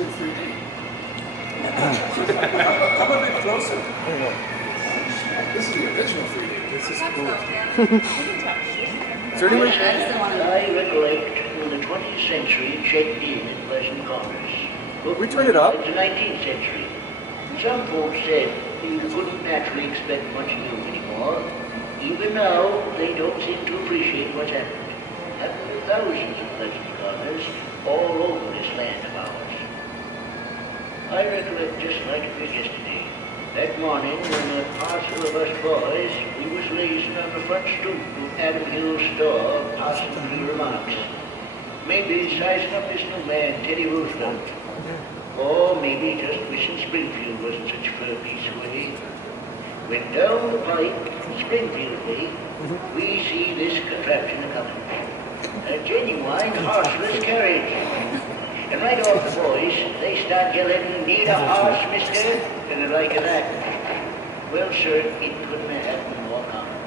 in 3D. Come a bit closer. This is the original 3D. This is cool. Is there anywhere? I recollect when the 20th century checked in Pleasant Corners. Will we turn it up? It's the 19th century. Some folks said you couldn't naturally expect much new anymore. Even now, they don't seem to appreciate what's happened. Happened to thousands of Pleasant Corners all over this land of ours. I recollect just like it was yesterday. That morning, when a parcel of us boys, we was lazing on the front stoop of Adam Hill's store, passing through remarks. Maybe sizing up this new man, Teddy Roosevelt. Or maybe just wishing Springfield wasn't such a fur piece away. When down the pike, Springfield Way, we see this contraption coming. A genuine horseless carriage. And right off the boys, they start yelling, "Need a horse, mister?" and the like of that. Well, sir, it couldn't have happened more common.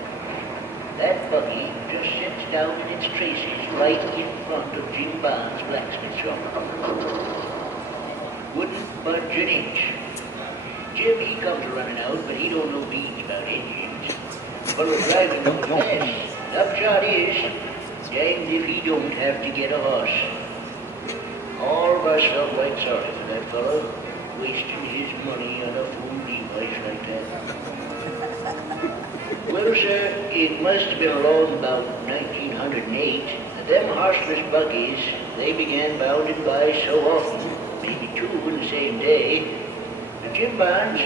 That buggy just sits down in its traces right in front of Jim Barnes' blacksmith shop. Wouldn't budge an inch. Jim, he comes running out, but he don't know beans about engines. But we're driving too fast. Upshot is, damned if he don't have to get a horse. All of us felt quite sorry for that fellow, wasting his money on a fool device like that. Well, sir, it must have been along about 1908 that them horseless buggies, they began bounding by so often, maybe two in the same day, that Jim Barnes,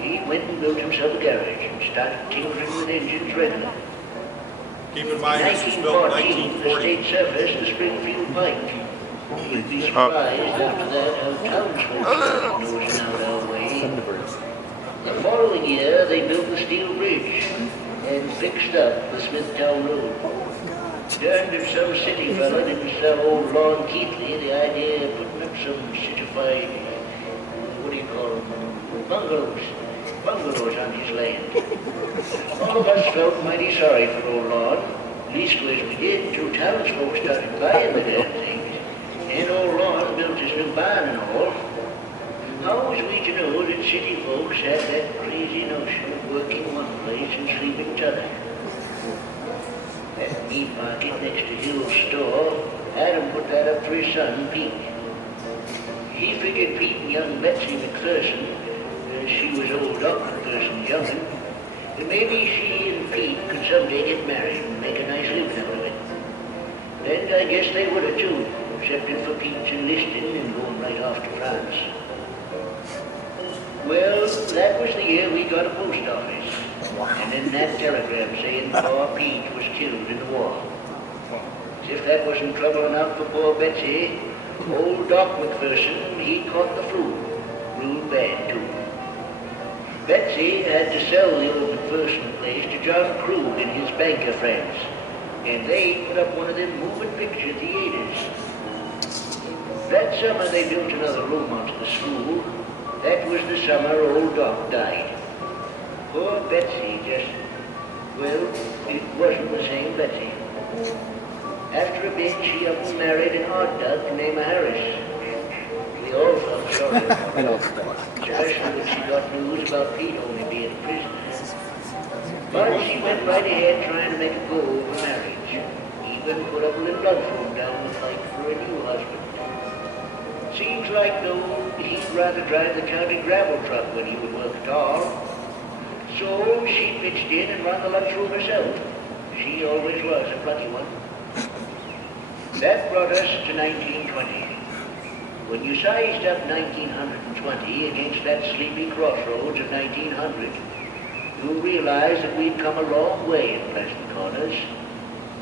he went and built himself a garage and started tinkering with engines regular. Keep in mind, this was built in 1940. The state service, the Springfield Pike. You'd be surprised after that how townsfolk started nosing out our way. The following year, they built the steel bridge and fixed up the Smithtown Road. Turned if some city fella didn't sell old Lon Keithley the idea of putting up some citified, what do you call them, bungalows on his land. All of us felt mighty sorry for old Lon. Leastways we did till townsfolk started buying the damn things. And old Lon built his new barn and all. How was we to know that city folks had that crazy notion of working one place and sleeping t'other? That meat market next to Hill's store, Adam put that up for his son, Pete. He figured Pete and young Betsy McPherson, she was old Doc McPherson's young'un, that maybe she and Pete could someday get married and make a nice living out of it. And I guess they would have too, excepting for Pete's enlisting and going right off to France. Well, that was the year we got a post office. And then that telegram saying poor Pete was killed in the war. As if that wasn't trouble enough for poor Betsy, old Doc McPherson, he caught the flu. Real bad, too. Betsy had to sell the old McPherson place to John Krug and his banker friends. And they put up one of them moving picture theaters. That summer they built another room onto the school. That was the summer old Doc died. Poor Betsy just, well, it wasn't the same Betsy. After a bit, she up and married an odd duck named Harris. We all felt sorry for her, especially when she got news about Pete only being a prisoner. But she went right ahead trying to make a go of her marriage. Even put up a little lunchroom down the pike for a new husband. Seems like, though, he'd rather drive the county gravel truck when he would work at all. So she pitched in and run the lunchroom herself. She always was a plucky one. That brought us to 1920. When you sized up 1920 against that sleepy crossroads of 1900, you realized that we'd come a long way in Pleasant Corners,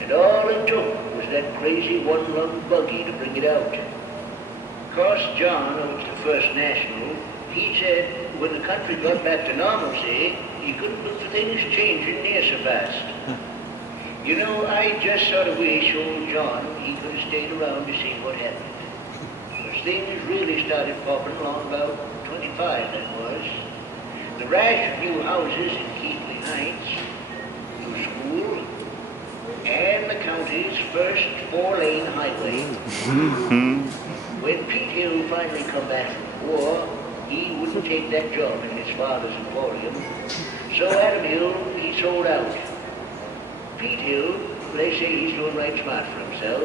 and all it took was that crazy one-lung buggy to bring it out. Of course, John, who was the first national, he said when the country got back to normalcy, he couldn't look for things changing near so fast. You know, I just sort of wish old John, he could have stayed around to see what happened. Because things really started popping along about 25, that was. The rash of new houses in Keighley Heights, new school, and the county's first 4-lane highway. When Pete Hill finally come back from the war, he wouldn't take that job in his father's emporium. So Adam Hill, he sold out. Pete Hill, they say he's doing right smart for himself,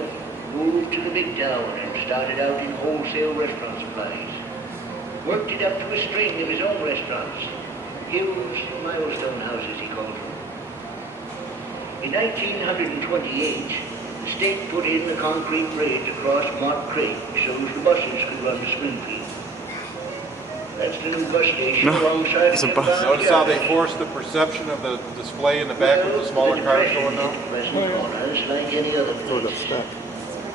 moved to the big town and started out in wholesale restaurant supplies. Worked it up to a string of his own restaurants. Hill's milestone houses, he calls them. In 1928, the state put in a concrete bridge across Mott Creek so the buses could run to Springfield. That's the new bus station alongside the Notice how they forced the perception of the display in the back of the smaller cars going down? Like any other place. Of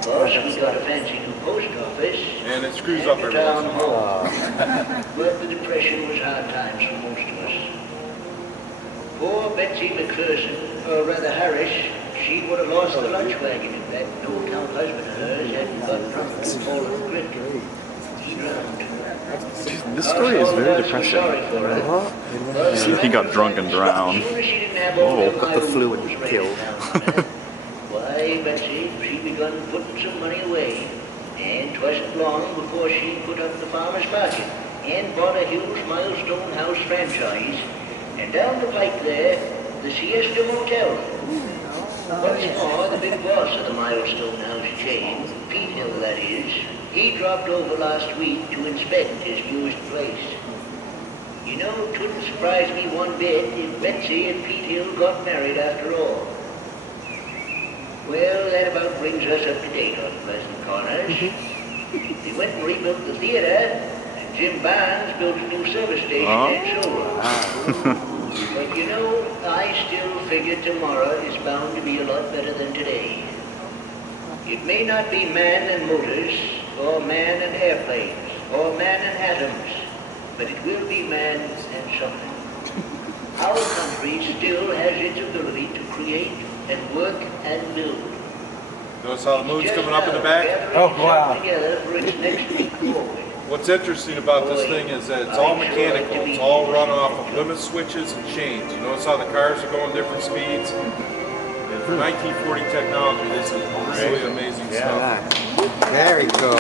course, we got a fancy new post office. And it screws up every once in a while. But the Depression was hard times for most of us. Poor Betsy McPherson, or rather Harris, she would have lost the lunch wagon if that no-account husband of hers hadn't got drunk and fallen the creek. He drowned. This story is very depressing. He got drunk and drowned. Oh, got the flu and killed. Why, Betsy, she begun putting some money away. And 'twasn't long before she put up the farmer's market and bought a huge Milestone House franchise. And down the pike there, the Siesta Motel. What's more, the big boss of the Milestone House chain, Pete Hill that is, he dropped over last week to inspect his newest place. You know, 'twouldn't surprise me one bit if Betsy and Pete Hill got married after all. Well, that about brings us up to date on Pleasant Corners. They went and rebuilt the theater, and Jim Barnes built a new service station and showroom. But you know, I still figure tomorrow is bound to be a lot better than today. It may not be man and motors, or man and airplanes, or man and atoms, but it will be man and something. Our country still has its ability to create and work and build. Notice how the moon's coming up in the back? Oh, wow. Together for its next leap forward. What's interesting about this thing is that it's all mechanical. It's all run off of limit switches and chains. You notice how the cars are going different speeds? And for 1940 technology, this is really amazing stuff. Very cool.